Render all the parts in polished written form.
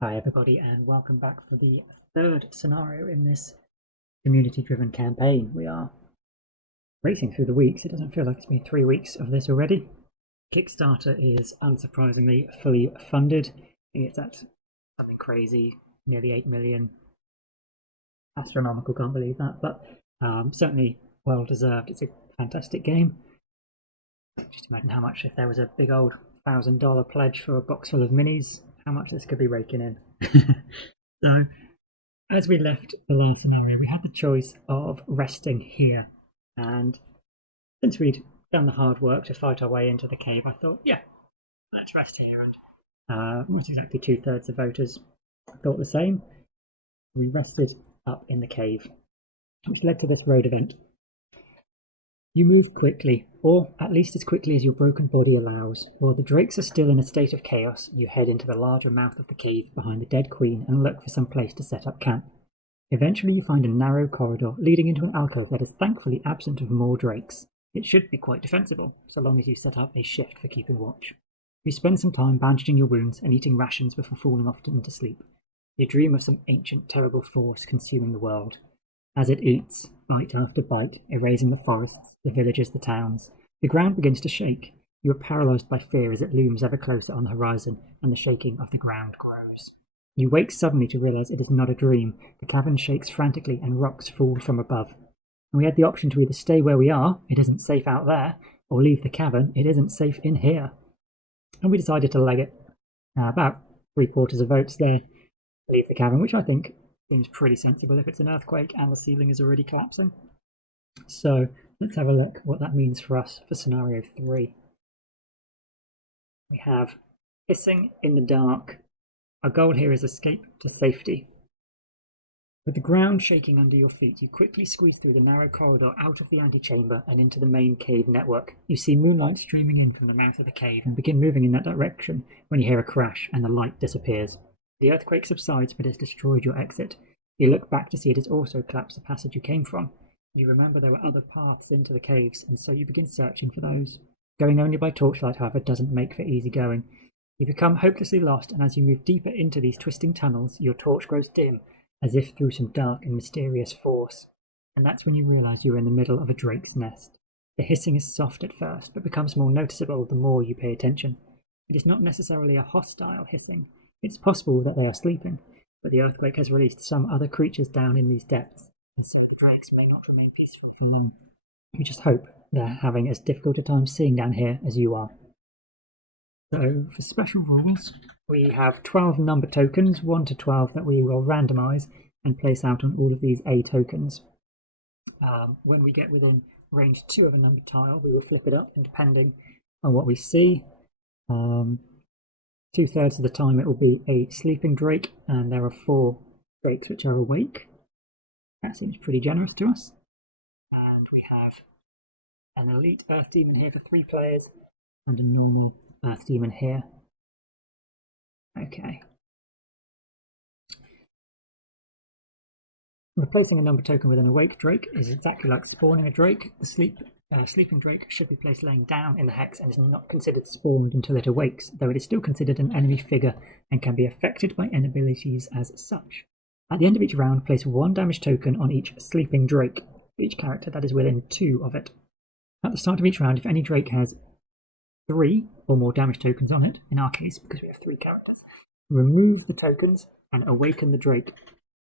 Hi everybody and welcome back for the third scenario in this community-driven campaign. We are racing through the weeks. It doesn't feel like it's been 3 weeks of this already. Kickstarter is unsurprisingly fully funded. I think it's at something crazy, nearly 8 million. Astronomical, can't believe that, but certainly well deserved. It's a fantastic game. Just imagine how much, if there was a big old $1,000 pledge for a box full of minis, how much this could be raking in. So, as we left the last scenario, we had the choice of resting here. And since we'd done the hard work to fight our way into the cave, I thought, yeah, let's rest here. And almost exactly 2/3 of voters thought the same. We rested up in the cave, which led to this road event. You move quickly, or at least as quickly as your broken body allows. While the drakes are still in a state of chaos, you head into the larger mouth of the cave behind the dead queen and look for some place to set up camp. Eventually you find a narrow corridor leading into an alcove that is thankfully absent of more drakes. It should be quite defensible, so long as you set up a shift for keeping watch. You spend some time bandaging your wounds and eating rations before falling off into sleep. You dream of some ancient, terrible force consuming the world. As it eats, bite after bite, erasing the forests, the villages, the towns, the ground begins to shake. You are paralysed by fear as it looms ever closer on the horizon, and the shaking of the ground grows. You wake suddenly to realise it is not a dream. The cavern shakes frantically and rocks fall from above. And we had the option to either stay where we are, it isn't safe out there, or leave the cavern, it isn't safe in here. And we decided to leg it. About 3/4 of votes there, leave the cavern, which I think seems pretty sensible if it's an earthquake and the ceiling is already collapsing. So let's have a look what that means for us for scenario 3. We have hissing in the dark. Our goal here is escape to safety. With the ground shaking under your feet, you quickly squeeze through the narrow corridor out of the antechamber and into the main cave network. You see moonlight streaming in from the mouth of the cave and begin moving in that direction when you hear a crash and the light disappears. The earthquake subsides but has destroyed your exit. You look back to see it has also collapsed the passage you came from. You remember there were other paths into the caves, and so you begin searching for those. Going only by torchlight, however, doesn't make for easy going. You become hopelessly lost, and as you move deeper into these twisting tunnels, your torch grows dim, as if through some dark and mysterious force. And that's when you realise you are in the middle of a drake's nest. The hissing is soft at first, but becomes more noticeable the more you pay attention. It is not necessarily a hostile hissing. It's possible that they are sleeping, but the earthquake has released some other creatures down in these depths, and so the drakes may not remain peaceful for long. We just hope they're having as difficult a time seeing down here as you are. So for special rules, we have 12 number tokens, 1 to 12, that we will randomise and place out on all of these A tokens. When we get within range 2 of a number tile, we will flip it up, and depending on what we see, 2/3 of the time it will be a sleeping drake, and there are 4 drakes which are awake. That seems pretty generous to us. And we have an elite earth demon here for 3 players, and a normal earth demon here. Okay. Replacing a number token with an awake drake is exactly like spawning a drake. The sleeping drake should be placed laying down in the hex and is not considered spawned until it awakes, though it is still considered an enemy figure and can be affected by enemy abilities as such. At the end of each round, place 1 damage token on each sleeping drake, each character that is within 2 of it. At the start of each round, if any drake has 3 or more damage tokens on it, in our case because we have 3 characters, remove the tokens and awaken the drake.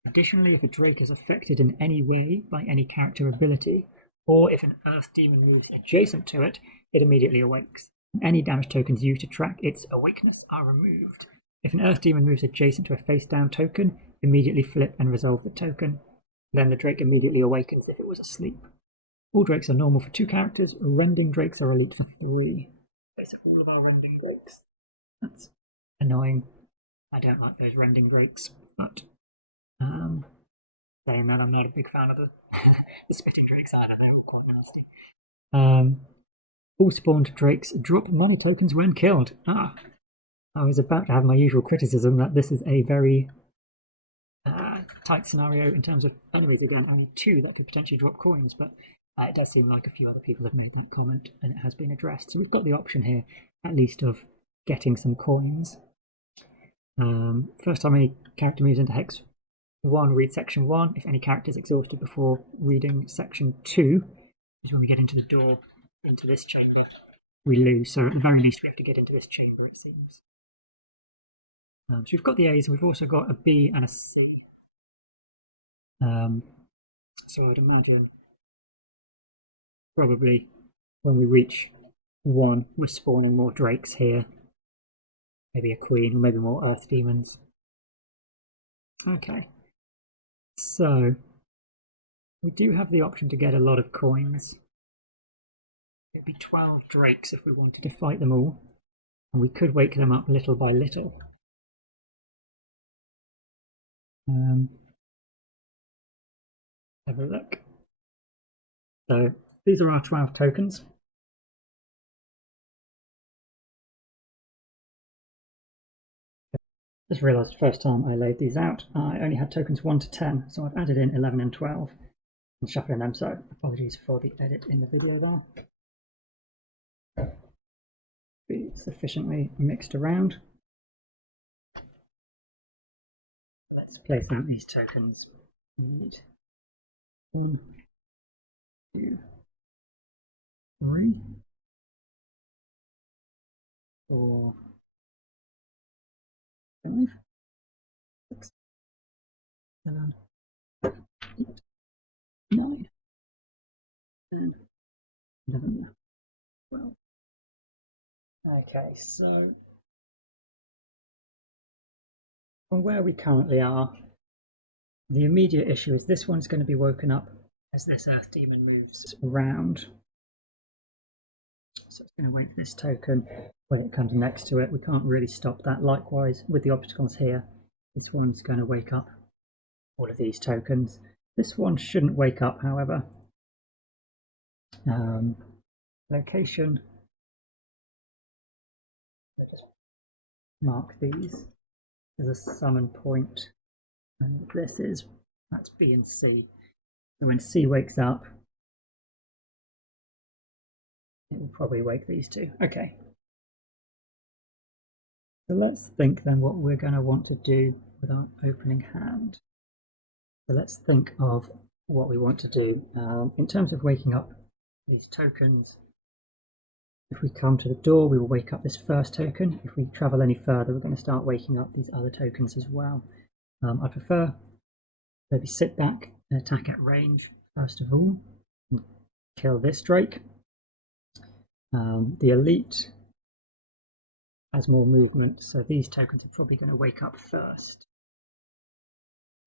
Additionally, if a drake is affected in any way by any character ability, or if an earth demon moves adjacent to it, it immediately awakes. Any damage tokens used to track its awakeness are removed. If an earth demon moves adjacent to a face down token, immediately flip and resolve the token. Then the drake immediately awakens if it was asleep. All drakes are normal for 2 characters, rending drakes are elite for 3. Basically all of our rending drakes. That's annoying. I don't like those rending drakes, but saying that, I'm not a big fan of the spitting drakes either, they're all quite nasty. All spawned drakes drop many tokens when killed. I was about to have my usual criticism that this is a very tight scenario in terms of enemies. Again, only 2 that could potentially drop coins, but it does seem like a few other people have made that comment and it has been addressed. So we've got the option here, at least, of getting some coins. First time any character moves into Hex 1, read section 1. If any character is exhausted before reading section 2, is when we get into the door into this chamber, we lose. So at the very least we have to get into this chamber, it seems. So we've got the A's and we've also got a B and a C. So I'd imagine probably when we reach 1 we're spawning more drakes here. Maybe a queen or maybe more earth demons. Okay. So we do have the option to get a lot of coins. It'd be 12 drakes if we wanted to fight them all. And we could wake them up little by little. Have a look. So these are our 12 tokens. Just realised the first time I laid these out, I only had tokens 1 to 10, so I've added in 11 and 12 and shuffling them, so apologies for the edit in the video bar. Be sufficiently mixed around. Let's place out these tokens. We need 1, 2, 3, 4, 5, 6, 7, 8, 9, 10, 11, 12. Okay, so from where we currently are, the immediate issue is this one's going to be woken up as this earth demon moves around. So it's going to wake this token when it comes next to it. We can't really stop that. Likewise, with the obstacles here, this one's going to wake up all of these tokens. This one shouldn't wake up, however. Location. So just mark these as a summon point. And that's B and C. So when C wakes up, it will probably wake these two. Okay. So let's think then what we're going to want to do with our opening hand. So let's think of what we want to do. In terms of waking up these tokens, if we come to the door, we will wake up this first token. If we travel any further, we're going to start waking up these other tokens as well. I prefer maybe sit back and attack at range first of all, and kill this drake. The elite has more movement, so these tokens are probably going to wake up first.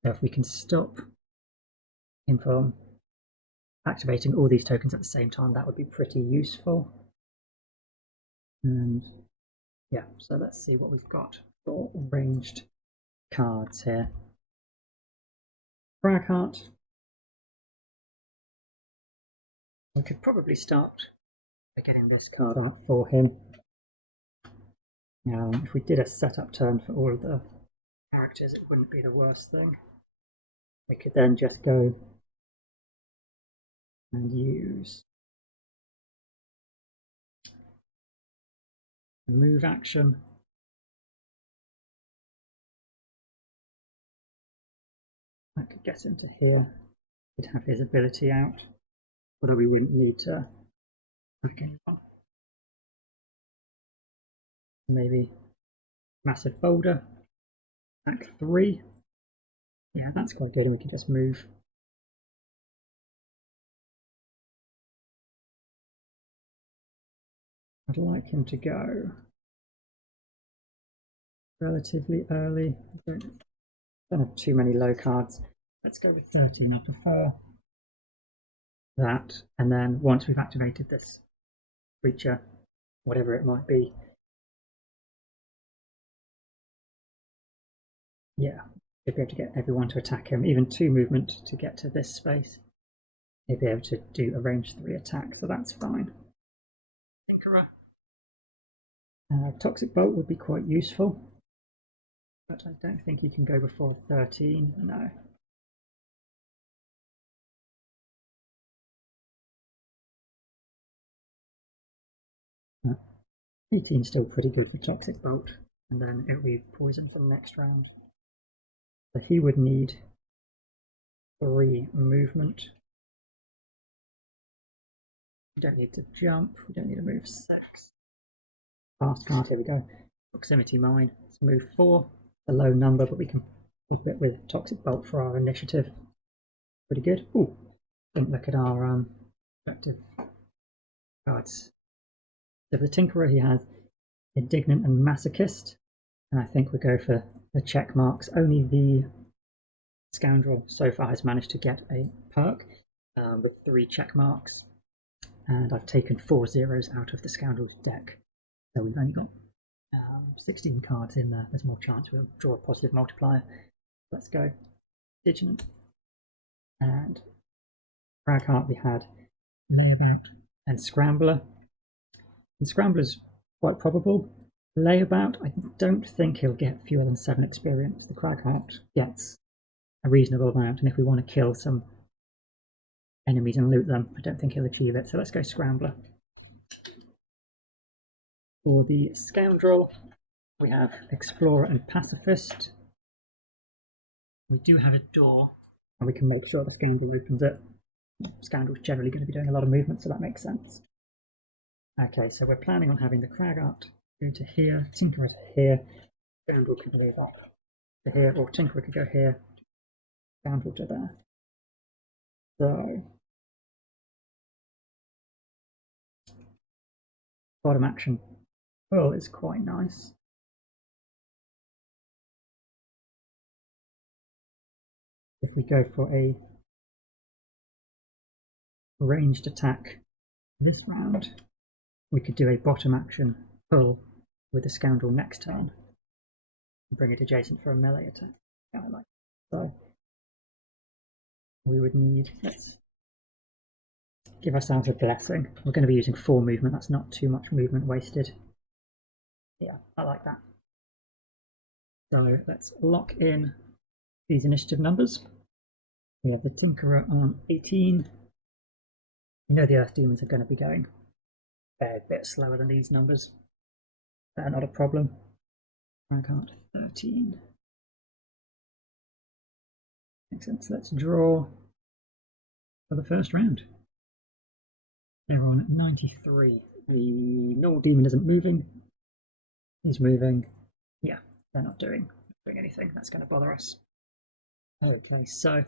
So if we can stop him from activating all these tokens at the same time, that would be pretty useful. And yeah, so let's see what we've got for ranged cards here. Fragheart. We could probably start by getting this card out for him. If we did a setup turn for all of the characters, it wouldn't be the worst thing. We could then just go and use the move action. I could get into here. He'd have his ability out, although we wouldn't need to attack anyone. Maybe massive boulder. Attack 3. Yeah, that's quite good, and we can just move. I'd like him to go relatively early. I don't have too many low cards. Let's go with 13. I prefer that. And then once we've activated this creature, whatever it might be, yeah, we'll be able to get everyone to attack him. Even 2 movement to get to this space. He'll be able to do a range 3 attack, so that's fine. Tinkerer. Toxic Bolt would be quite useful, but I don't think he can go before 13. No. Uh, 18 is still pretty good for Toxic Bolt. and then it will be poison for the next round. So he would need 3 movement. We don't need to jump, we don't need to move 6. Fast card, here we go. Proximity Mine. Let's move 4. A low number, but we can pop it with Toxic Bolt for our initiative. Pretty good. Ooh, don't look at our objective cards. So the Tinkerer, he has Indignant and Masochist, and I think we go for the check marks. Only the Scoundrel so far has managed to get a perk with 3 check marks, and I've taken 4 zeros out of the Scoundrel's deck, so we've only got 16 cards in there. There's more chance we'll draw a positive multiplier. Let's go. Vigilant and Cragheart. We had Layabout and Scrambler. And Scrambler's quite probable. Layabout, I don't think he'll get fewer than 7 experience. The Cragheart gets a reasonable amount, and if we want to kill some enemies and loot them, I don't think he'll achieve it. So let's go Scrambler. For the Scoundrel, we have Explorer and Pacifist. We do have a door, and we can make sure the Scoundrel opens it. Scoundrel's generally going to be doing a lot of movement, so that makes sense. Okay, so we're planning on having the Cragheart go to here, Tinkerer to here, Scoundrel can move up to here, or Tinkerer could go here, Scoundrel to there. So, bottom action Pearl is quite nice. If we go for a ranged attack this round, we could do a bottom action pull with the Scoundrel next turn and bring it adjacent for a melee attack. Yeah, I like that. So we would need, let's give ourselves a blessing. We're going to be using 4 movement, that's not too much movement wasted. Yeah, I like that. So let's lock in these initiative numbers. We have the Tinkerer on 18. You know the Earth Demons are going to be going a bit slower than these numbers. They're not a problem. Cragheart 13. Excellent. So let's draw for the first round. They're on 93. The normal demon isn't moving. He's moving. Yeah, they're not doing anything that's going to bother us. Okay, so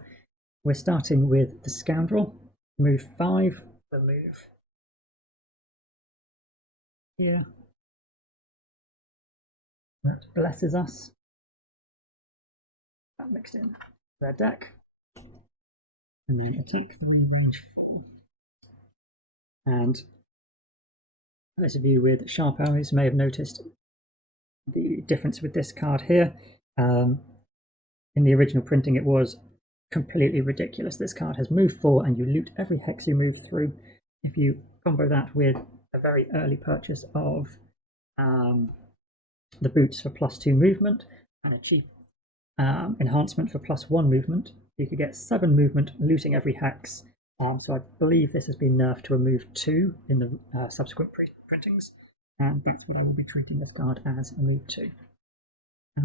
we're starting with the Scoundrel. Move 5. The move here. That blesses us. That mixed in their deck. And then attack 3, range 4. And those of you with sharp eyes may have noticed the difference with this card here. In the original printing, it was completely ridiculous. This card has move 4, and you loot every hex you move through. If you combo that with a very early purchase of the boots for +2 movement and a cheap enhancement for +1 movement, you could get 7 movement, looting every hex. So I believe this has been nerfed to a move 2 in the subsequent printings, and that's what I will be treating this card as, a move 2. I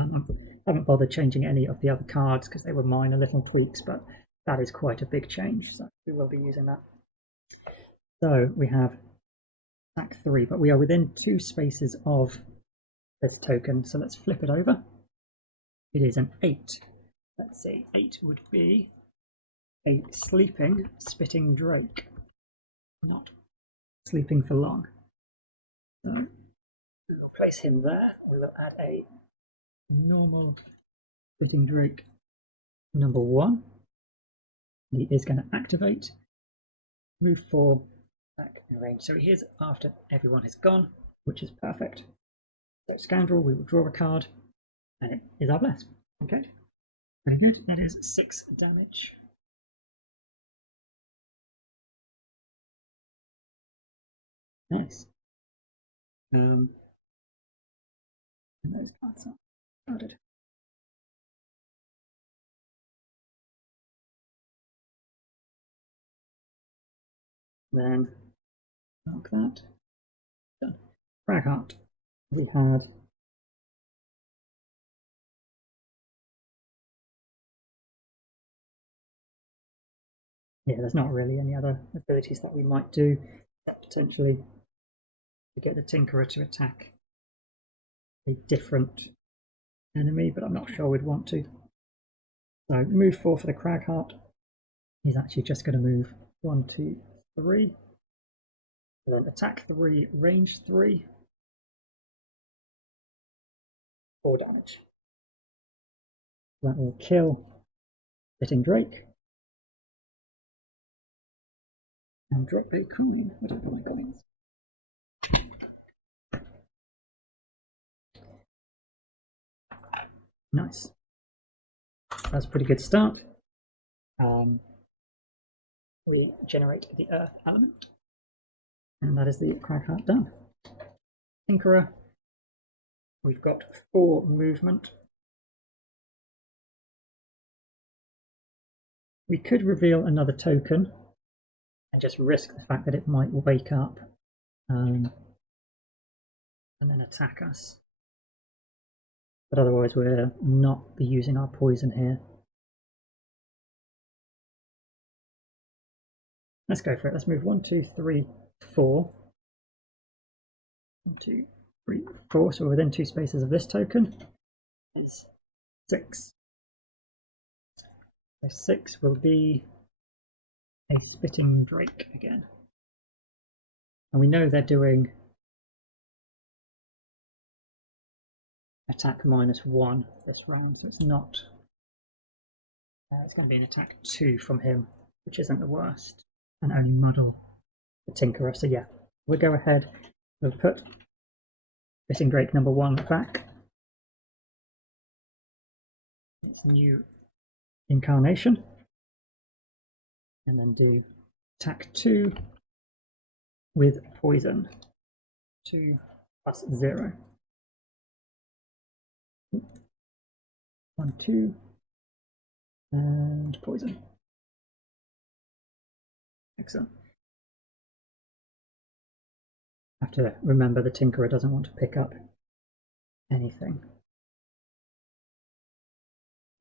haven't bothered changing any of the other cards because they were minor little tweaks, but that is quite a big change, so we will be using that. So we have attack 3, but we are within 2 spaces of this token, so let's flip it over. It is an 8. Let's see, 8 would be a sleeping spitting drake, not sleeping for long. So we will place him there. We will add a normal spitting drake number 1. He is going to activate, move 4, back in range. So he is after everyone has gone, which is perfect. So Scoundrel, we will draw a card, and it is our bless. Okay, very good. That is 6 damage. Nice. And those cards are carded. Then mark that. Done. Cragheart. We had Yeah, there's not really any other abilities that we might do, except potentially to get the Tinkerer to attack a different enemy, but I'm not sure we'd want to. So move 4 for the Cragheart. He's actually just going to move 1, 2, 3. And then attack 3, range 3. 4 damage. That will kill Spitting Drake. And drop a coin. What do I put my coins? Nice. That's a pretty good start. We generate the earth element. And that is the Cragheart done. Tinkerer. We've got 4 movement. We could reveal another token and just risk the fact that it might wake up and then attack us. But otherwise we're not be using our poison here. Let's go for it. Let's move 1, 2, 3, 4. 1, 2, 3, 4. So we're within 2 spaces of this token. That's 6. So 6 will be a Spitting Drake again. And we know they're doing attack -1 this round, so it's not. It's going to be an attack 2 from him, which isn't the worst, and only muddle the Tinkerer. So yeah, we'll go ahead. We'll put Spitting Drake number 1 back. Its new incarnation, and then do attack 2 with poison. 2 plus 0. 1, 2, and poison. Excellent. Have to remember the Tinkerer doesn't want to pick up anything.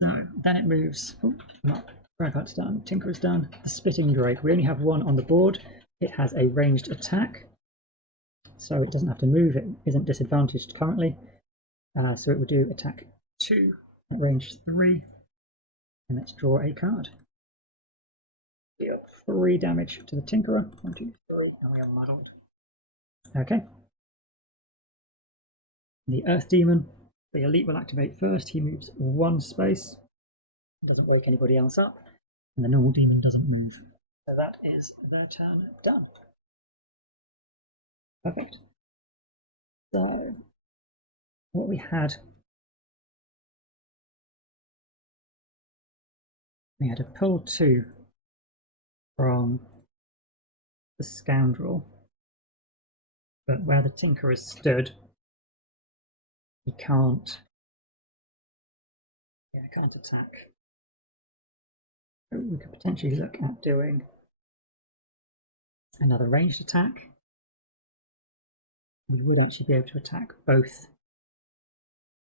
So then it moves. Oh, not Cragheart's done. Tinkerer's done. The Spitting Drake. We only have 1 on the board. It has a ranged attack, so it doesn't have to move. It isn't disadvantaged currently. So it will do attack 2 at range 3. And let's draw a card. Deal 3 damage to the Tinkerer. 1, 2, 3, and we are muddled. Okay. The Earth Demon. The Elite will activate first. He moves 1 space. Doesn't wake anybody else up. And the normal demon doesn't move. So that is their turn done. Perfect. So what we had a pull 2 from the Scoundrel, but where the Tinkerer stood, he can't attack. So we could potentially look at doing another ranged attack. We would actually be able to attack both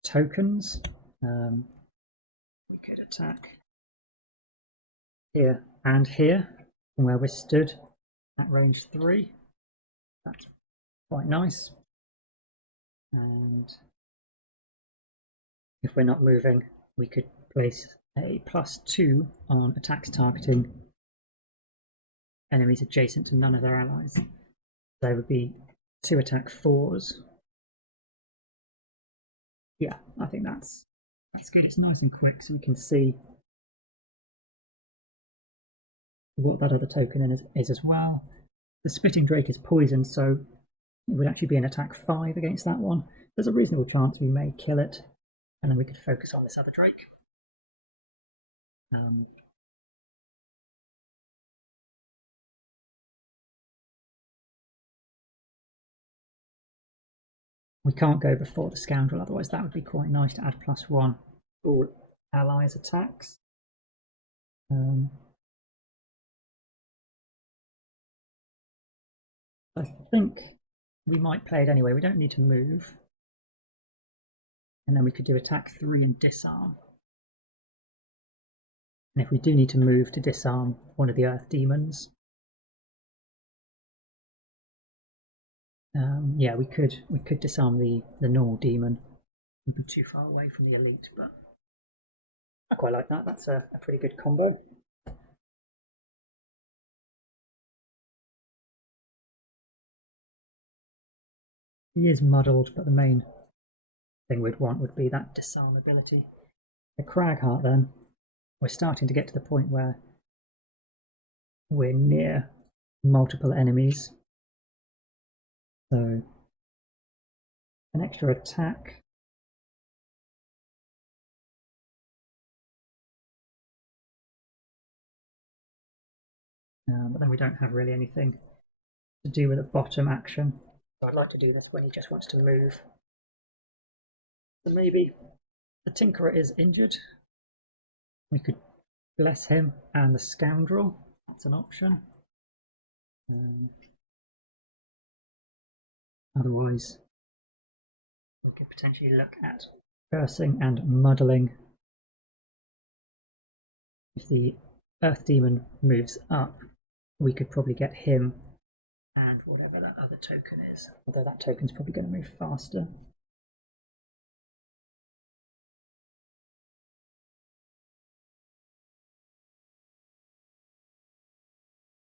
tokens. We could attack here and here from where we stood at range 3. That's quite nice. And if we're not moving, we could place a +2 on attacks targeting enemies adjacent to none of their allies. They would be 2 attack 4s. Yeah, I think that's good. It's nice and quick, so we can see what that other token is as well. The Spitting Drake is poisoned, so it would actually be an attack 5 against that one. There's a reasonable chance we may kill it, and then we could focus on this other Drake. We can't go before the Scoundrel, otherwise that would be quite nice to add +1 all allies' attacks. I think we might play it anyway. We don't need to move. And then we could do attack 3 and disarm. And if we do need to move to disarm one of the earth demons, yeah, we could disarm the normal demon. We'd be too far away from the elite, but I quite like that. That's a pretty good combo. He is muddled, but the main thing we'd want would be that disarm ability. The Cragheart, then, we're starting to get to the point where we're near multiple enemies. So an extra attack. But then we don't have really anything to do with a bottom action. So I'd like to do this when he just wants to move. So maybe the Tinkerer is injured. We could bless him and the Scoundrel. That's an option. Otherwise, we could potentially look at cursing and muddling. If the Earth Demon moves up, we could probably get him and whatever that other token is, although that token's probably going to move faster.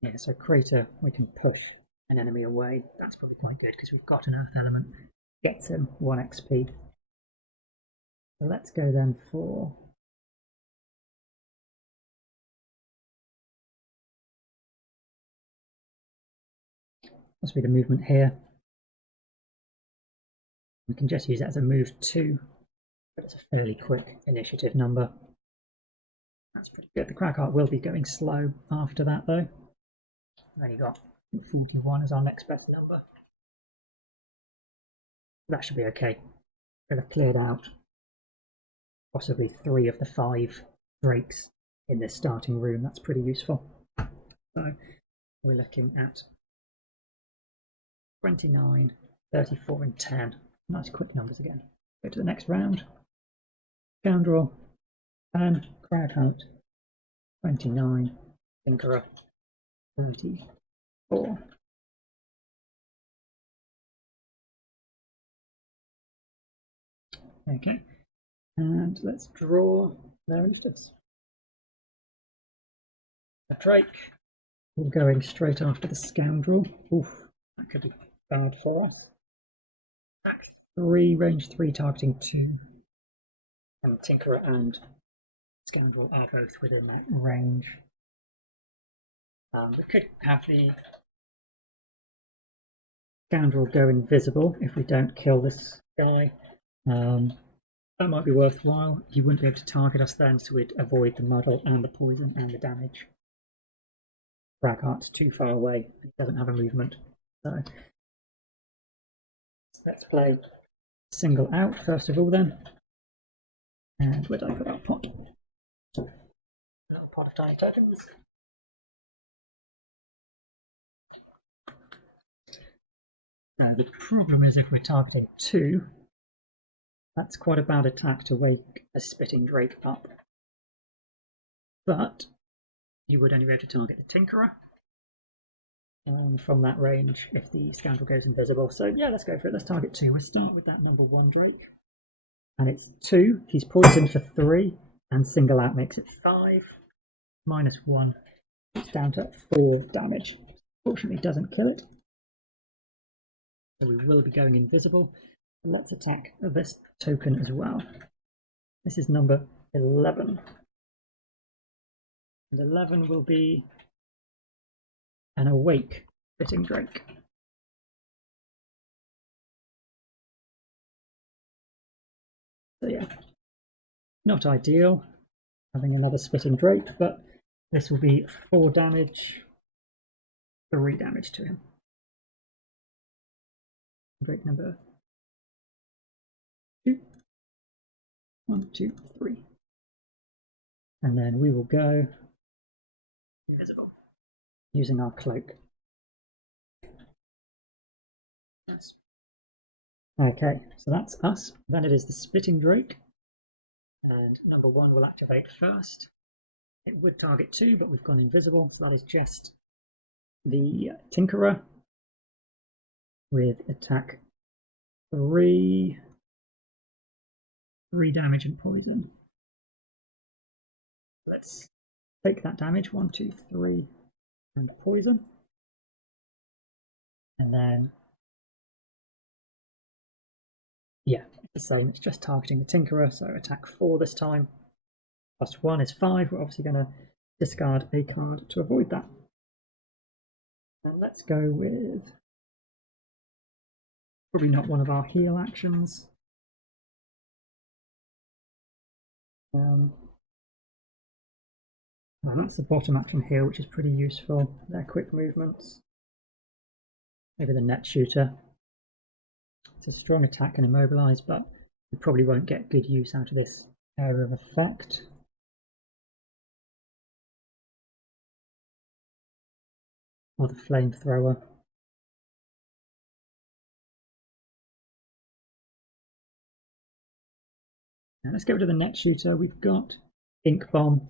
Yeah, so Crater, we can push an enemy away. That's probably quite good because we've got an Earth element. Gets him 1 XP. So let's go then for must be the movement here. We can just use that as a move 2, but it's a fairly quick initiative number. That's pretty good. The Cragheart will be going slow after that though. We've only got 41 as our next best number. That should be okay. We'll have cleared out possibly 3 of the 5 drakes in this starting room. That's pretty useful. So we're looking at 29, 34 and 10. Nice quick numbers again. Go to the next round. Scoundrel and Cragheart. 29. Tinkerer. 34. Okay. And let's draw their infants. A Drake. We're going straight after the Scoundrel. Oof, that could be bad for us. Attack 3, range 3, targeting 2. And Tinkerer and Scoundrel are both within that range. We could have the Scoundrel go invisible if we don't kill this guy. That might be worthwhile. He wouldn't be able to target us then, so we'd avoid the muddle and the poison and the damage. Cragheart's too far away and doesn't have a movement. So let's play single out first of all then. And where did I put our pot? A little pot of tiny tokens. Now the problem is if we're targeting 2, that's quite a bad attack to wake a Spitting Drake up. But you would only be able to target the Tinkerer from that range if the Scoundrel goes invisible. So yeah, let's go for it. Let's target 2. We'll start with that number 1 Drake. And it's 2. He's poisoned for 3. And single out makes it 5. Minus 1. It's down to 4 damage. Fortunately, doesn't kill it. So we will be going invisible. Let's attack this token as well. This is number 11. And 11 will be an awake Spitting Drake. So yeah, not ideal having another Spitting Drake, but this will be 4 damage, 3 damage to him. Drake number 2. 1, 2, 3. And then we will go invisible using our cloak. Yes. Okay, so that's us. Then it is the Spitting Drake. And number 1 will activate first. It would target 2, but we've gone invisible, so that is just the Tinkerer with attack 3 damage and poison. Let's take that damage, 1, 2, 3, and poison. And then, yeah, it's the same, it's just targeting the Tinkerer, so attack 4 this time. +1 is 5, we're obviously going to discard a card to avoid that. And let's go with probably not one of our heal actions. And that's the bottom action here, which is pretty useful. They're quick movements. Maybe the net shooter. It's a strong attack and immobilize, but we probably won't get good use out of this area of effect. Or the flamethrower. Now let's get rid of the net shooter. We've got ink bomb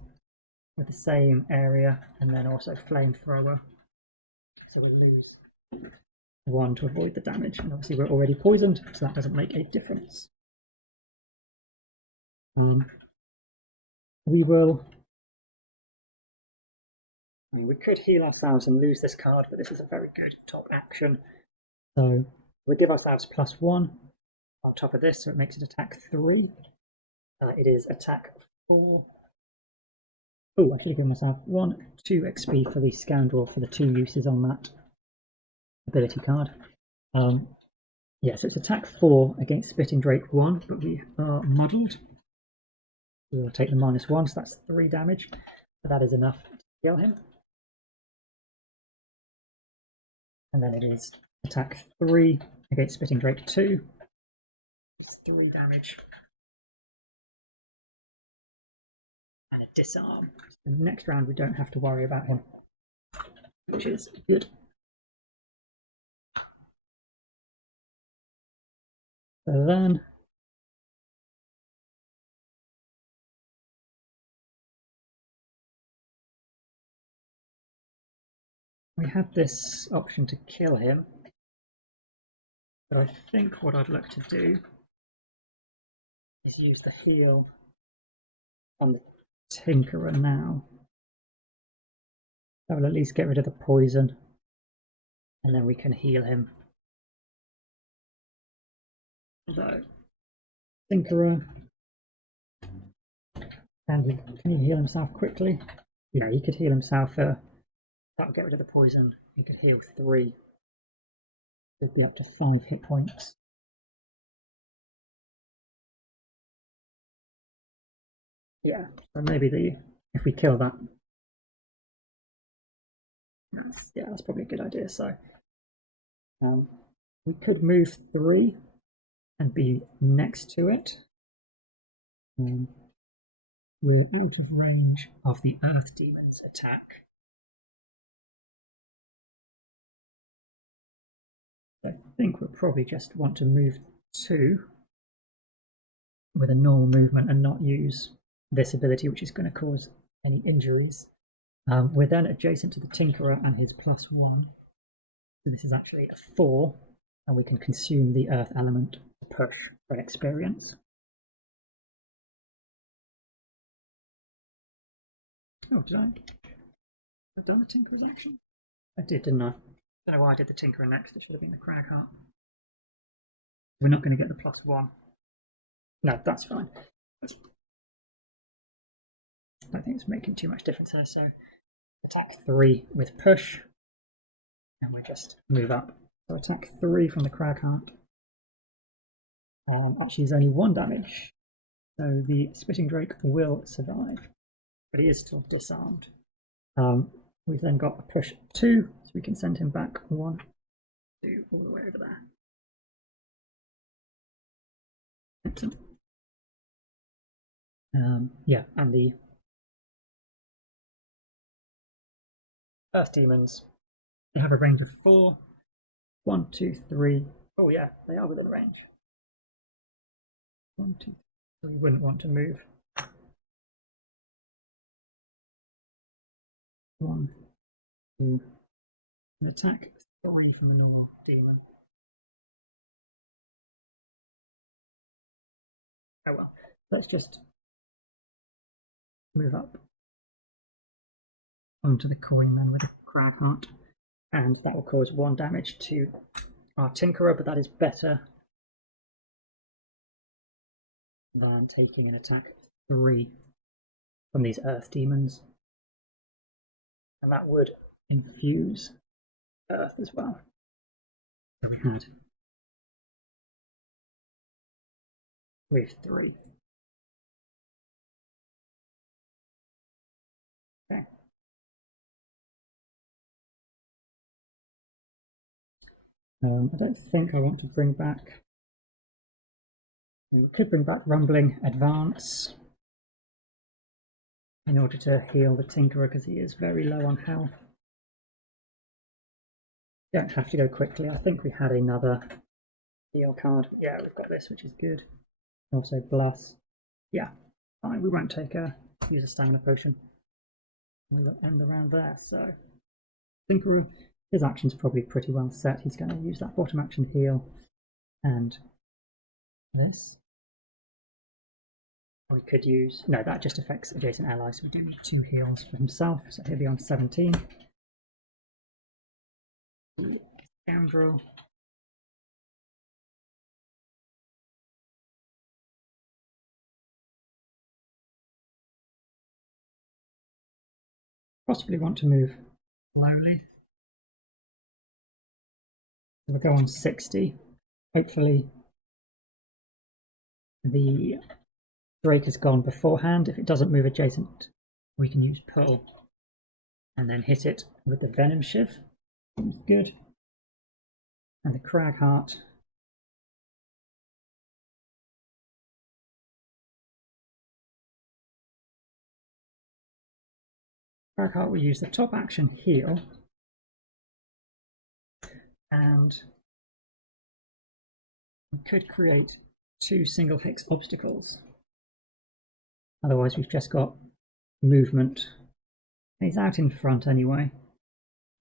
with the same area, and then also flamethrower. So we'll lose 1 to avoid the damage, and obviously we're already poisoned, so that doesn't make a difference. We could heal ourselves and lose this card, but this is a very good top action. So we'll give ourselves +1 on top of this, so it makes it attack 3. It is attack 4. Oh, I should have given myself 1, 2 XP for the Scoundrel for the 2 uses on that ability card. Yeah, so it's attack 4 against Spitting Drake 1, but we are muddled. We will take the -1, so that's 3 damage. But that is enough to kill him. And then it is attack 3 against Spitting Drake 2. It's 3 damage. And a disarm. So next round we don't have to worry about him, which is good. So then we have this option to kill him, but I think what I'd like to do is use the heal on the Tinkerer now. That will at least get rid of the poison, and then we can heal him. So, Tinkerer, can he heal himself quickly? Yeah, he could heal himself. That will get rid of the poison. He could heal 3. It'd be up to 5 hit points. Yeah, so maybe if we kill that, yeah, that's probably a good idea. So we could move 3 and be next to it. We're out of range of the Earth Demon's attack. I think we'll probably just want to move 2 with a normal movement and not use this ability, which is going to cause any injuries. We're then adjacent to the Tinkerer and his +1. So this is actually a 4, and we can consume the Earth element to push for an experience. Oh, did I have done the Tinkerer's action? I did, didn't I? I don't know why I did the Tinkerer next. It should have been the Cragheart. We're not going to get the +1. No, that's fine. I think it's making too much difference there. So attack 3 with push, and we just move up. So attack 3 from the Cragheart. Actually, there's only 1 damage, so the Spitting Drake will survive, but he is still disarmed. We've then got a push 2, so we can send him back 1, 2, all the way over there. Excellent. Yeah, and the Earth Demons, they have a range of 4. 1, 2, 3. Oh yeah, they are within range. 1, 2, 3. We wouldn't want to move. 1, 2, and attack 3 from the normal demon. Oh well, let's just move up onto the coin then with a crag heart, and that will cause 1 damage to our Tinkerer, but that is better than taking an attack 3 from these earth demons, and that would infuse earth as well. So we had with 3. Okay. I don't think I want to bring back. We could bring back Rumbling Advance in order to heal the Tinkerer because he is very low on health. Don't have to go quickly. I think we had another heal card. Yeah, we've got this, which is good. Also Bless. Yeah, fine. We won't use a stamina potion. We will end the round there. So Tinkerer, his action's probably pretty well set. He's going to use that bottom action heal and this. We could use, no, that just affects adjacent allies, so we do need 2 heals for himself, so he'll be on 17. The Scoundrel. Possibly want to move slowly. So we'll go on 60. Hopefully the Drake has gone beforehand. If it doesn't move adjacent, we can use Pull and then hit it with the Venom Shiv. Seems good. And the Crag Heart. Crag Heart will use the top action heal. And we could create 2 single Hex obstacles. Otherwise we've just got movement. He's out in front anyway.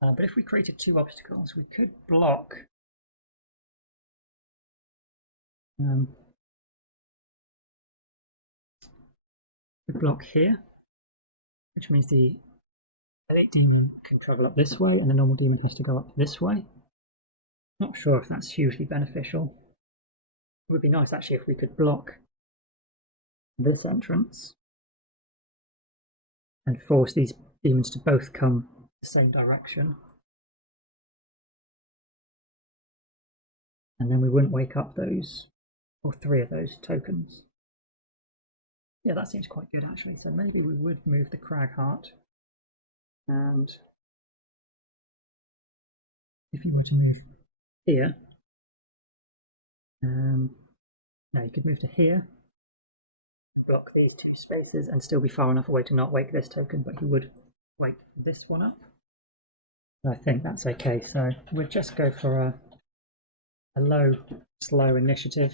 But if we created 2 obstacles, we could block here, which means the elite demon can travel up this way and the normal demon has to go up this way. Not sure if that's hugely beneficial. It would be nice actually if we could block this entrance and force these demons to both come the same direction. And then we wouldn't wake up those, or 3 of those tokens. Yeah, that seems quite good actually. So maybe we would move the Crag Heart. And if you were to move here, no, you could move to here, block these 2 spaces and still be far enough away to not wake this token, but he would wake this one up. I think that's okay, so we'll just go for a low, slow initiative,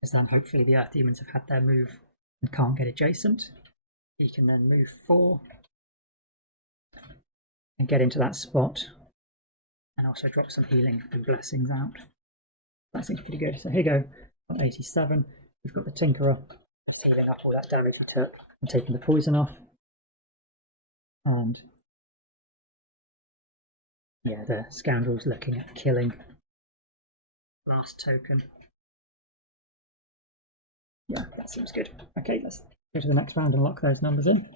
because then hopefully the Earth Demons have had their move and can't get adjacent. He can then move 4 and get into that spot and also drop some healing and blessings out. That seems pretty good. So here you go, on 87, we've got the Tinkerer healing up all that damage we took and taking the poison off. And yeah, the Scoundrel's looking at killing last token. Yeah, that seems good. Okay, let's go to the next round and lock those numbers in.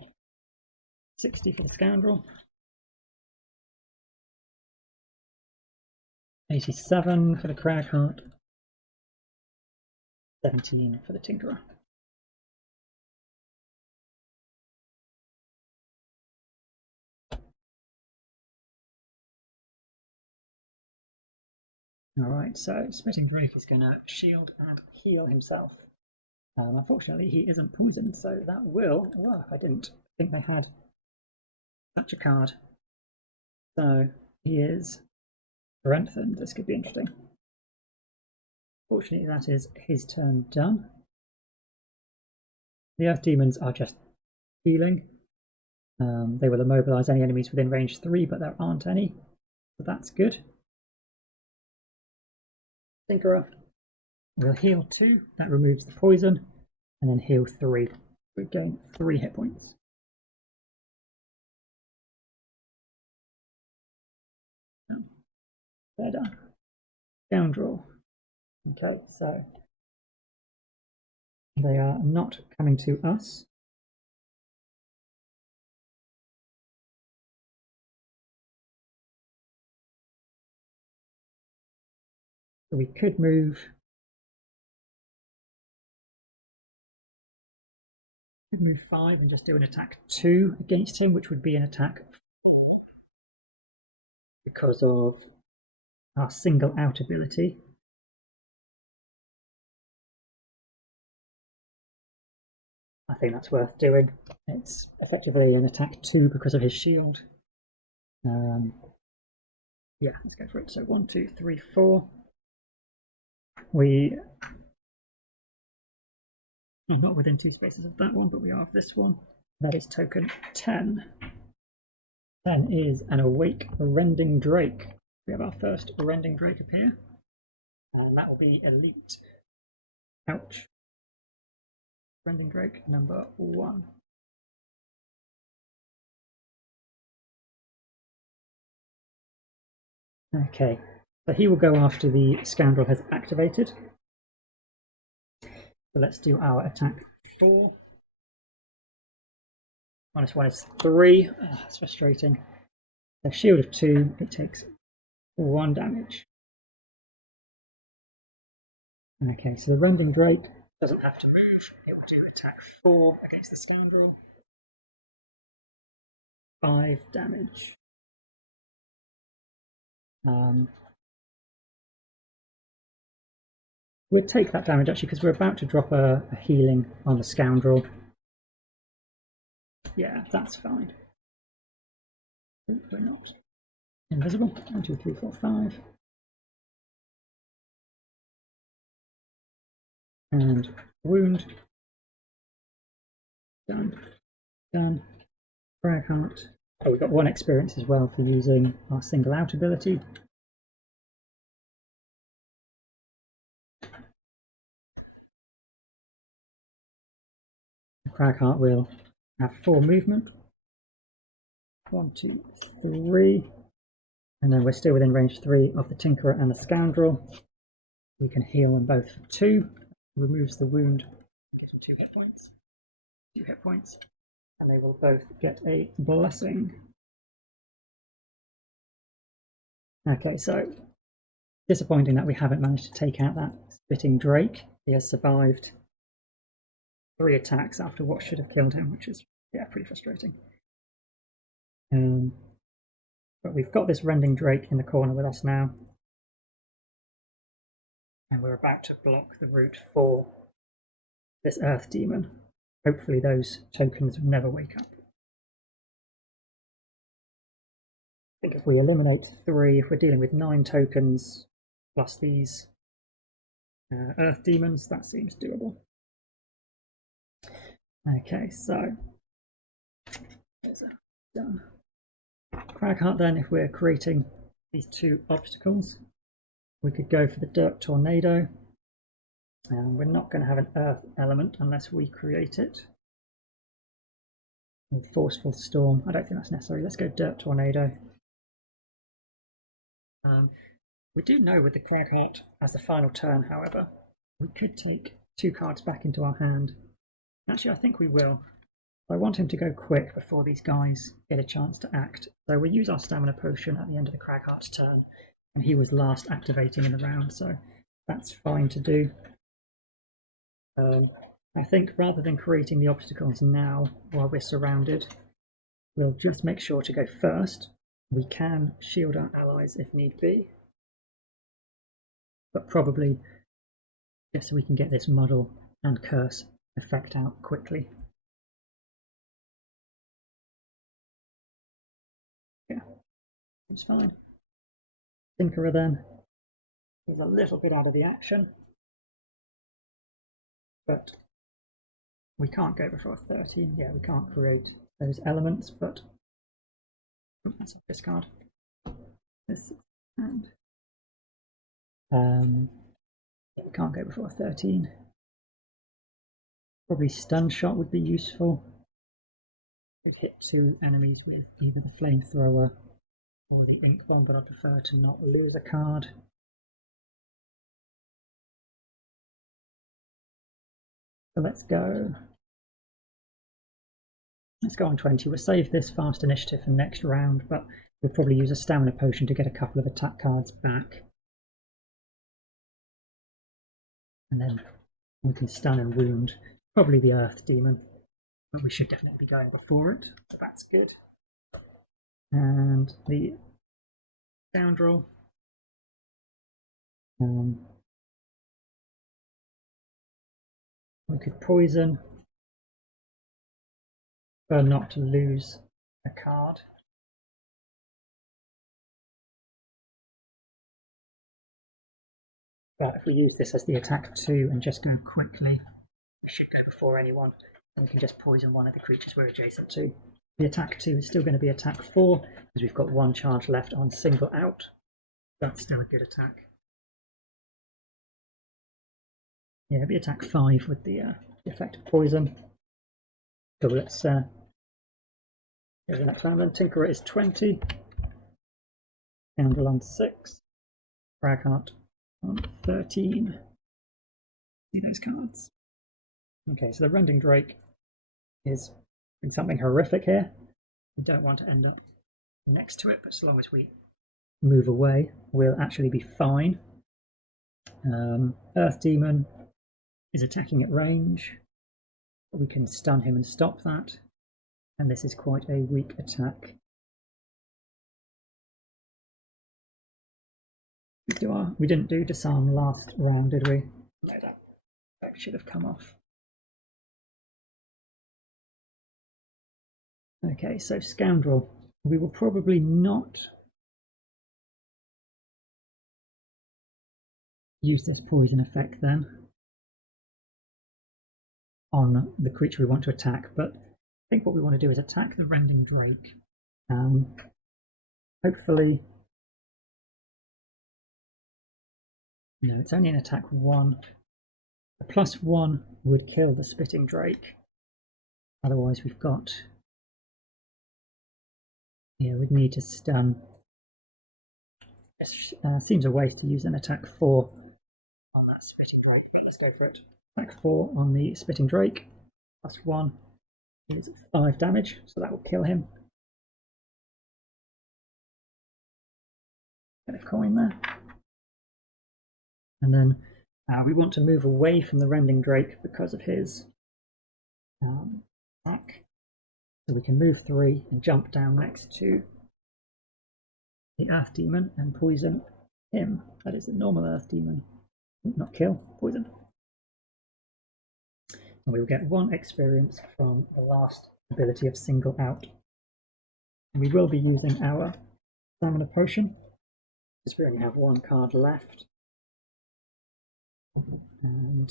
60 for the Scoundrel. 87 for the Crag Heart. 17 for the Tinkerer. Alright, so Spitting Drake is going to shield and heal himself. Unfortunately, he isn't poisoned, so that will. Well, I didn't think they had such a card. So he is strengthened. This could be interesting. Fortunately, that is his turn done. The Earth Demons are just healing. They will immobilize any enemies within range 3, but there aren't any, so that's good. Tinkerer will heal 2, that removes the poison, and then heal 3. We gain 3 hit points. They're done. Scoundrel. Okay, so they are not coming to us. So we could move 5 and just do an attack 2 against him, which would be an attack 4 because of our single out ability. I think that's worth doing. It's effectively an attack 2 because of his shield. Yeah, let's go for it. So 1, 2, 3, 4. We are not within 2 spaces of that one, but we are of this one. That is token 10. 10 is an Awake Rending Drake. We have our first Rending Drake appear, and that will be Elite. Ouch. Rending Drake number 1. Okay, so he will go after the Scoundrel has activated. So let's do our attack 4. -1 is 3. That's frustrating. So shield of 2, it takes 1 damage. Okay, so the Rending Drake doesn't have to move. It will do attack 4 against the Scoundrel. 5 damage. We'd take that damage actually because we're about to drop a healing on the Scoundrel. Yeah, that's fine. We're not invisible. 1, 2, 3, 4, 5. And wound. Done. Done. Fragheart. Oh, we got 1 experience as well for using our single out ability. Fragheart will have 4 movement. 1, 2, 3. And then we're still within range 3 of the Tinkerer and the Scoundrel. We can heal them both for 2. Removes the wound and gives them 2 hit points. 2 hit points. And they will both get a blessing. Okay, so disappointing that we haven't managed to take out that Spitting Drake. He has survived 3 attacks after what should have killed him, which is, yeah, pretty frustrating. But we've got this Rending Drake in the corner with us now. And we're about to block the route for this Earth Demon. Hopefully those tokens never wake up. I think if we eliminate 3, if we're dealing with 9 tokens plus these Earth Demons, that seems doable. Okay, so there's that done. Cragheart then, if we're creating these 2 obstacles, we could go for the Dirt Tornado. And we're not going to have an Earth element unless we create it. Or Forceful Storm, I don't think that's necessary. Let's go Dirt Tornado. We do know with the Cragheart as the final turn, however, we could take 2 cards back into our hand. Actually, I think we will. I want him to go quick before these guys get a chance to act. So we use our Stamina Potion at the end of the Cragheart's turn, and he was last activating in the round, so that's fine to do. I think rather than creating the obstacles now while we're surrounded, we'll just make sure to go first. We can shield our allies if need be, but probably just so we can get this muddle and curse effect out quickly. Yeah, it's fine. Tinkerer then is a little bit out of the action, but we can't go before 13. Yeah, we can't create those elements, but that's a discard. This and can't go before 13. Probably stun shot would be useful. We'd hit 2 enemies with either the flamethrower or the 8 bomb, but I prefer to not lose a card. So let's go on 20. We'll save this fast initiative for next round, but we'll probably use a stamina potion to get a couple of attack cards back. And then we can stun and wound probably the Earth Demon, but we should definitely be going before it, so that's good. And the Scoundrel. We could poison, but not to lose a card. But if we use this as the attack 2 and just go quickly, we should go before anyone, and we can just poison one of the creatures we're adjacent to. The attack 2 is still going to be attack 4, because we've got 1 charge left on single out. That's still a good attack. Yeah, it'll be attack 5 with the effect of poison. So let's here's the next one. Then Tinkerer is 20. Scoundrel on 6. Cragheart on 13. See those cards. Okay, so the Rending Drake is doing something horrific here. We don't want to end up next to it, but as long as we move away, we'll actually be fine. Earth Demon is attacking at range. We can stun him and stop that. And this is quite a weak attack. We didn't do disarm last round, did we? No, that should have come off. Okay, so Scoundrel. We will probably not use this poison effect then on the creature we want to attack, but I think what we want to do is attack the Rending Drake. Hopefully, no, it's only an attack 1. A +1 would kill the Spitting Drake. Otherwise, we've got, yeah, we'd need to stun. It seems a waste to use an attack 4 on that Spitting Drake. But let's go for it. Attack 4 on the Spitting Drake. +1 is 5 damage, so that will kill him. Get a coin there. And then we want to move away from the Rending Drake because of his attack. So we can move 3 and jump down next to the Earth Demon and poison him. That is the normal Earth Demon. Not kill, poison. And we will get 1 experience from the last ability of single out. We will be using our stamina potion, because we only have 1 card left. And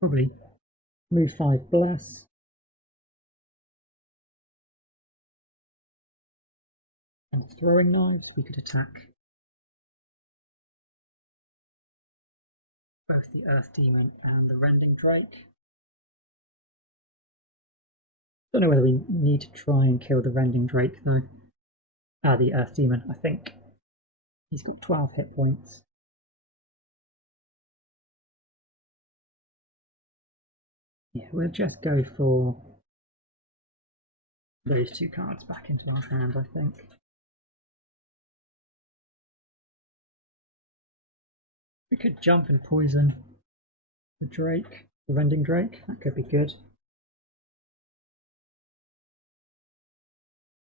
probably move 5 bless. And throwing knife, we could attack both the Earth Demon and the Rending Drake. Don't know whether we need to try and kill the Rending Drake though. The Earth Demon, I think. He's got 12 hit points. Yeah, we'll just go for those 2 cards back into our hand, I think. We could jump and poison the Drake, the Rending Drake. That could be good.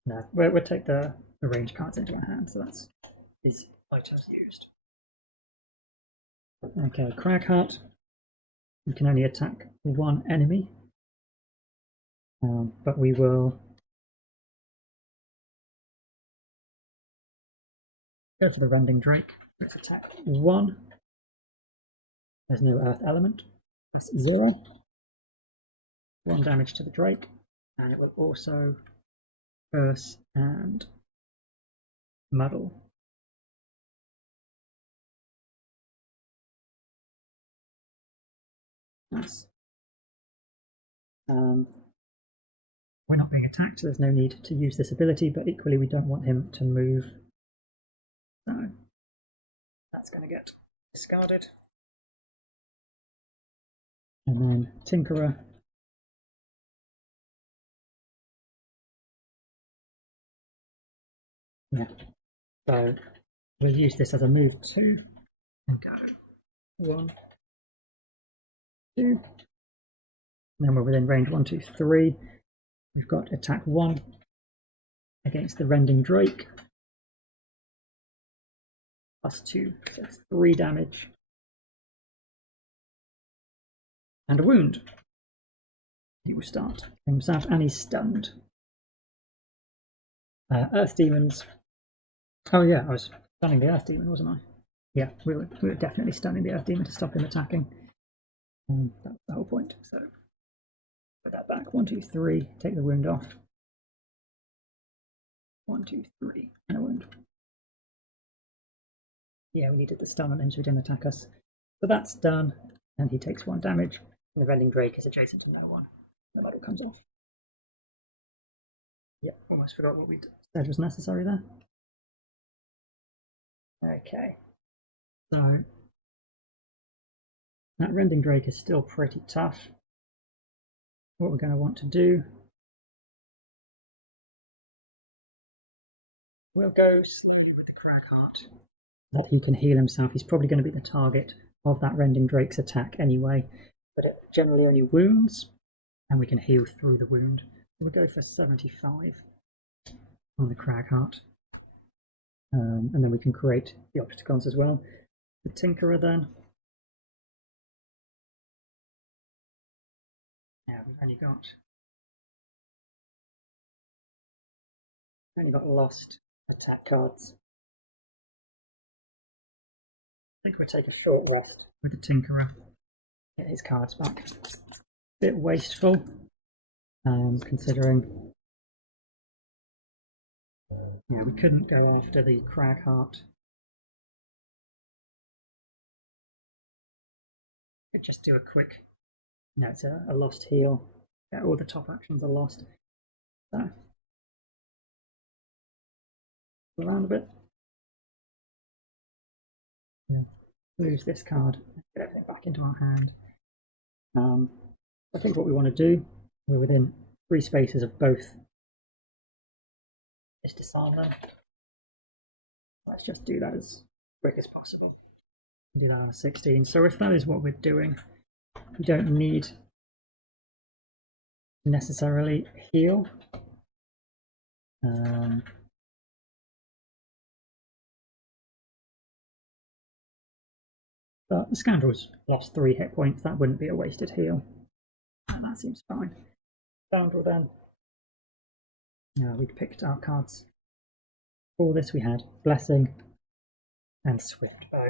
No, we'll take the range cards into our hand, so that's his items used. Okay, Cragheart. We can only attack 1 enemy, but we will go for the Rending Drake. Let's attack 1. There's no earth element. That's 0. 1 damage to the Drake, and it will also curse and muddle. Nice. We're not being attacked, so there's no need to use this ability, but equally we don't want him to move. So that's going to get discarded. And then Tinkerer. Yeah. So we'll use this as a move 2 and go 1, 2. And then we're within range 1, 2, 3. We've got attack 1 against the Rending Drake. +2, so it's 3 damage. And a wound. He will start himself, and he's stunned. Earth Demons. Oh yeah, I was stunning the Earth Demon, wasn't I? Yeah, we were definitely stunning the Earth Demon to stop him attacking. That's the whole point. So put that back. 1, 2, 3. Take the wound off. 1, 2, 3, and a wound. Yeah, we needed the stun on him so he didn't attack us. So that's done, and he takes 1 damage. And the Rending Drake is adjacent to no one. The medal comes off. Yep, almost forgot what we said was necessary there. Okay, so that Rending Drake is still pretty tough. What we're going to want to do, we'll go slowly with the Cragheart. That he can heal himself. He's probably going to be the target of that Rending Drake's attack anyway, but it generally only wounds, and we can heal through the wound. We'll go for 75 on the Cragheart. And then we can create the obstacles as well. The Tinkerer then. Yeah, we've only got lost attack cards. I think we'll take a short rest with the Tinkerer. Get his cards back. Bit wasteful, considering yeah, we couldn't go after the Cragheart. Could just do a quick. No, it's a lost heal. Yeah, all the top actions are lost. So around a bit. Yeah. Lose this card. Get everything back into our hand. I think what we want to do, we're within 3 spaces of both, is disarm them. Let's just do that as quick as possible. Do that on a 16. So if that is what we're doing, we don't need to necessarily heal. But the Scoundrel's lost 3 hit points. That wouldn't be a wasted heal. That seems fine. Scoundrel then. We'd picked our cards. For this we had Blessing and Swift Bow.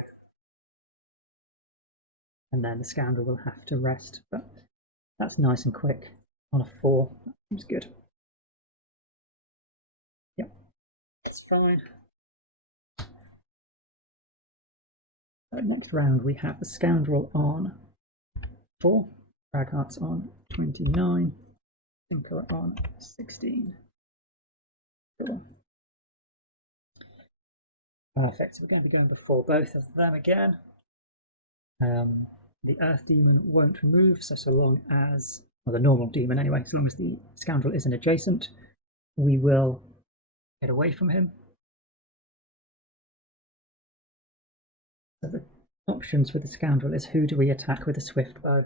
And then the Scoundrel will have to rest, but that's nice and quick on a 4. That seems good. Yep, that's fine. Next round we have the Scoundrel on 4, Cragheart's on 29, Tinkerer on 16. Cool. Perfect, so we're going to be going before both of them again. The Earth Demon won't move, so long as, well, the normal demon anyway, so long as the Scoundrel isn't adjacent, we will get away from him. So the options with the Scoundrel is who do we attack with a Swift Bow?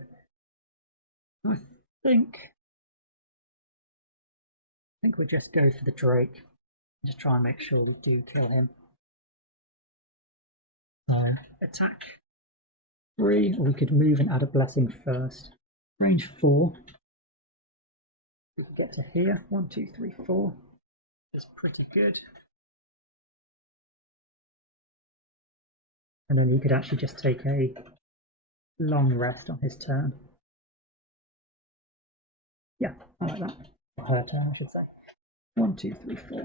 I think we'll just go for the Drake and just try and make sure we do kill him. So attack 3, or we could move and add a Blessing first. Range 4. We can get to here. 1, 2, 3, 4. That's pretty good. And then he could actually just take a long rest on his turn. Yeah, I like that. Or her turn, I should say. 1, 2, 3, 4.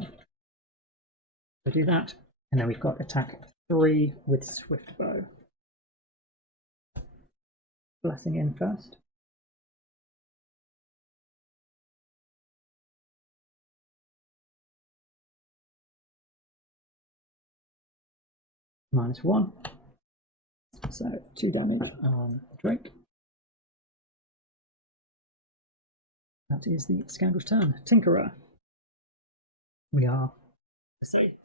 So do that, and then we've got attack 3 with Swift Bow. Blessing in first. -1. So 2 damage on Drake. That is the Scoundrel's turn. Tinkerer. We are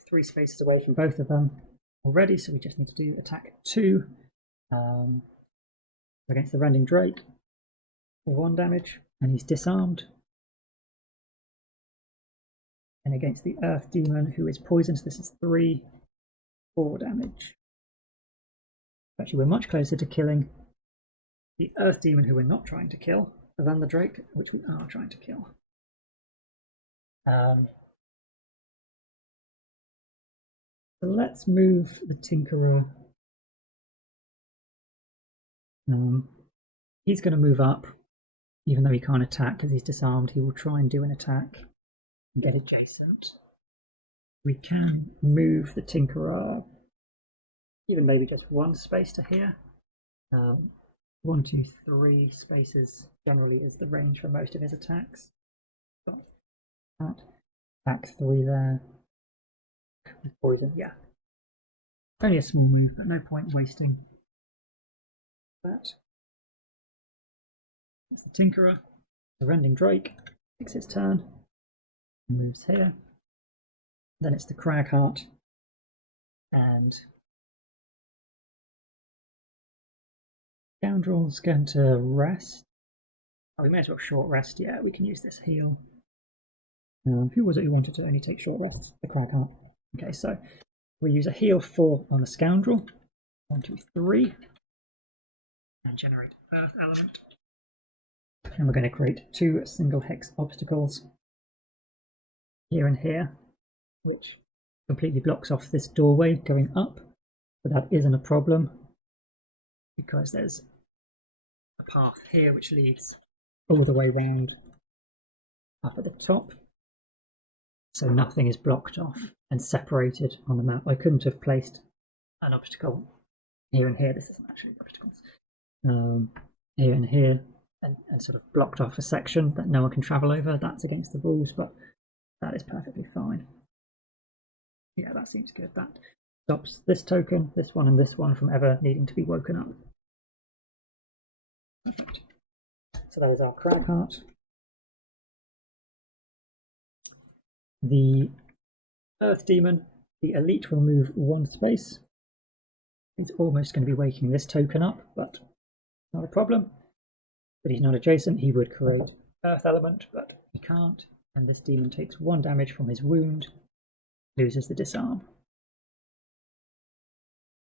3 spaces away from both of them already, so we just need to do attack 2 against the Rending Drake for 1 damage, and he's disarmed. And against the Earth Demon, who is poisoned, this is 3, 4 damage. Actually, we're much closer to killing the Earth Demon, who we're not trying to kill, than the Drake, which we are trying to kill. So let's move the Tinkerer. He's going to move up, even though he can't attack because he's disarmed. He will try and do an attack and get adjacent. We can move the Tinkerer even maybe just 1 space to here. 1, 2, 3 spaces generally is the range for most of his attacks. Got that. Back 3 there. With poison, yeah. Only a small move, but no point wasting that. That's the Tinkerer. The Rending Drake takes its turn and moves here. Then it's the Cragheart, and Scoundrel's going to rest. Oh, we may as well short rest. Yeah, we can use this heal. Who was it who wanted to only take short rests? The Cragheart. Okay, so we use a heal 4 on the Scoundrel. 1, 2, 3. And generate Earth Element. And we're going to create 2 single hex obstacles here and here, which completely blocks off this doorway going up. But that isn't a problem because there's a path here which leads all the way round up at the top. So nothing is blocked off and separated on the map. I couldn't have placed an obstacle here and here. This isn't actually obstacles. Here and here, and sort of blocked off a section that no one can travel over. That's against the rules, but that is perfectly fine. Yeah, that seems good. That stops this token, this one, and this one from ever needing to be woken up. Perfect. So that is our Cragheart. The Earth Demon, the Elite, will move 1 space. He's almost going to be waking this token up, but not a problem. But he's not adjacent. He would create Earth Element, but he can't. And this demon takes 1 damage from his wound, loses the disarm.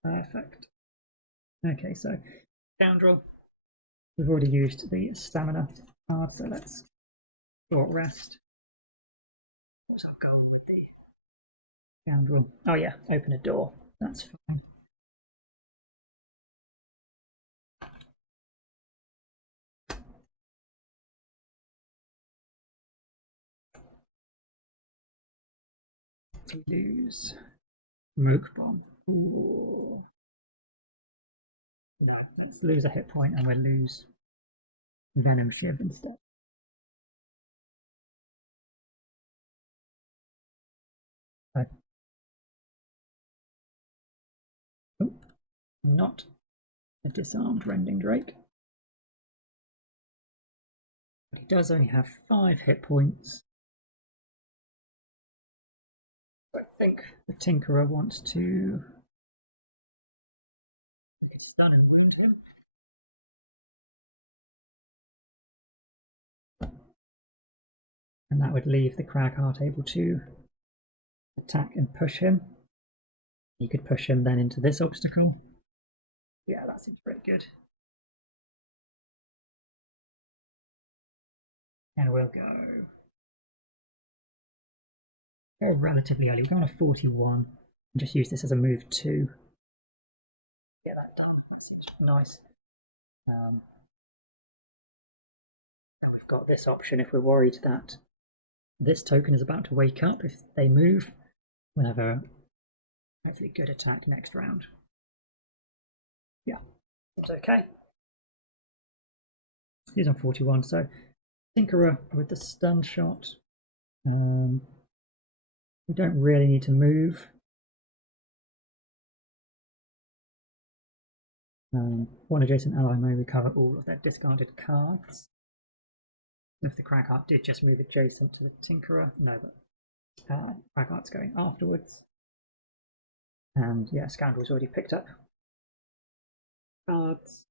Perfect. Okay, so Scoundrel. We've already used the stamina card, so let's short rest. What's our goal with the Scoundrel? Oh yeah, open a door. That's fine. To lose Rook Bomb. Ooh. No, let's lose a hit point and we'll lose Venom Shiv instead. Oh, not a disarmed Rending Drake. But he does only have 5 hit points. I think the Tinkerer wants to stun and wound him. And that would leave the Cragheart able to attack and push him. You could push him then into this obstacle. Yeah, that seems pretty good. And we'll go relatively early. We'll go on a 41 and just use this as a move 2. Get that done. That seems nice. And we've got this option if we're worried that this token is about to wake up. If they move, we'll have a hopefully good attack next round. Yeah, it's okay. He's on 41, so Tinkerer with the stun shot. We don't really need to move. One adjacent ally may recover all of their discarded cards. If the Cragheart did just move adjacent to the Tinkerer, no, but Cragheart's going afterwards. And yeah, Scoundrel's already picked up cards.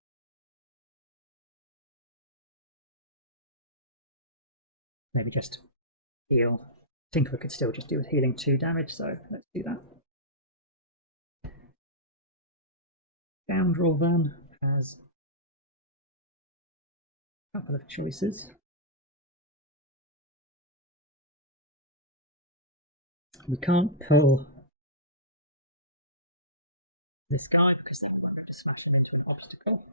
Maybe just heal. Tinkerer could still just do with healing 2 damage, so let's do that. Scoundrel then has a couple of choices. We can't pull this guy because then we're going to smash him into an obstacle.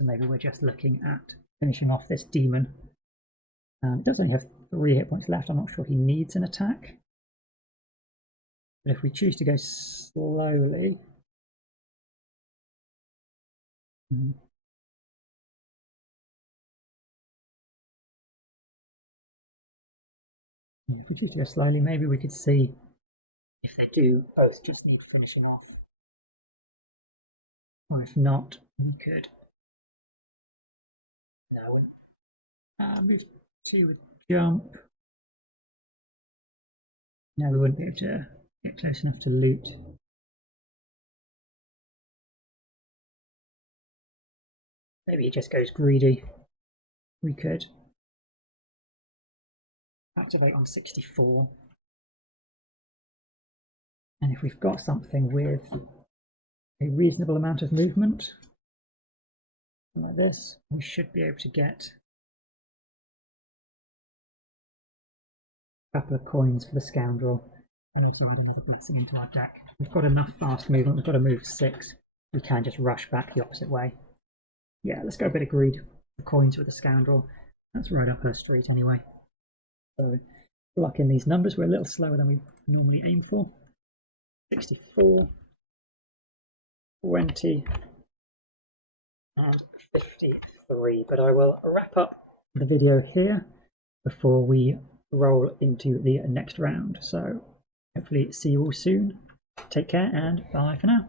So maybe we're just looking at finishing off this demon. It does only have 3 hit points left. I'm not sure he needs an attack. But if we choose to go slowly, if we choose to go slowly, maybe we could see if they do both just need finishing off. Or if not, we could move 2 with jump. No, we wouldn't be able to get close enough to loot. Maybe he just goes greedy. We could activate on 64. And if we've got something with a reasonable amount of movement, like this, we should be able to get a couple of coins for the Scoundrel. Let's add another blessing into our deck. We've got enough fast movement, we've got to move 6. We can just rush back the opposite way. Yeah, let's go a bit of greed. The coins with the Scoundrel. That's right up her street anyway. So, luck in these numbers. We're a little slower than we normally aim for. 64, 20, and 53. But I will wrap up the video here before we roll into the next round. So hopefully see you all soon. Take care and bye for now.